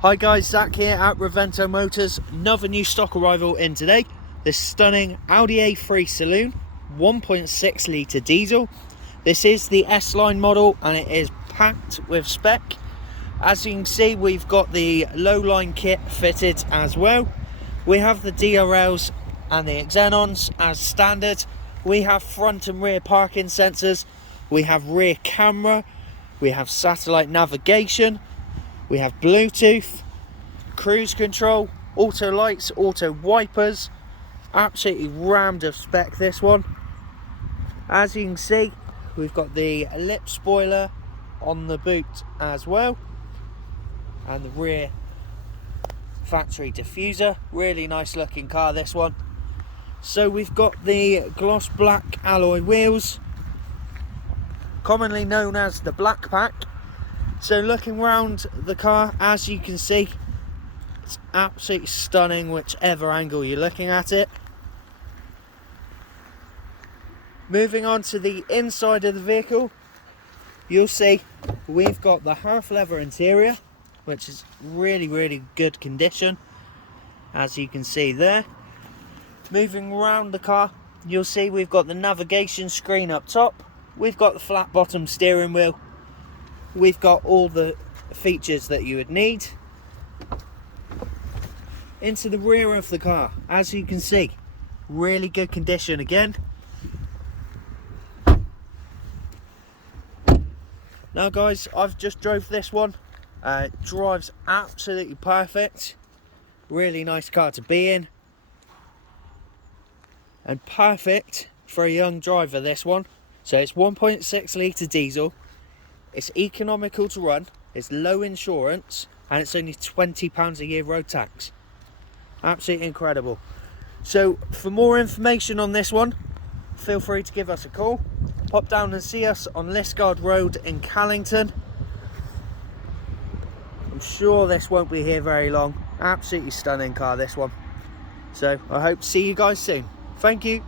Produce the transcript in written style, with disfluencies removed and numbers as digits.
Hi guys, Zach here at Revento Motors. Another new stock arrival in today. This stunning Audi A3 Saloon 1.6 litre diesel. This is the S-Line model and it is packed with spec. As you can see, we've got the low-line kit fitted as well. We have the DRLs and the Xenons as standard. We have front and rear parking sensors. We have rear camera. We have satellite navigation. We have Bluetooth, cruise control, auto lights, auto wipers. Absolutely rammed of spec, this one. As you can see, we've got the lip spoiler on the boot as well, and the rear factory diffuser. Really nice looking car, this one. So we've got the gloss black alloy wheels, commonly known as the Black Pack. So looking round the car, as you can see, it's absolutely stunning whichever angle you're looking at it. Moving on to the inside of the vehicle, you'll see we've got the half leather interior, which is really good condition, as you can see there. Moving around the car, you'll see we've got the navigation screen up top. We've got the flat bottom steering wheel. We've got all the features that you would need. Into the rear of the car, as you can see, really good condition again. Now guys, I've just drove this one. It drives absolutely perfect. Really nice car to be in. And perfect for a young driver, this one. So it's 1.6 litre diesel. It's economical to run, it's low insurance, and it's only £20 a year road tax. Absolutely incredible. So for more information on this one, feel free to give us a call. Pop down and see us on Liskeard Road in Callington. I'm sure this won't be here very long. Absolutely stunning car, this one. So I hope to see you guys soon. Thank you.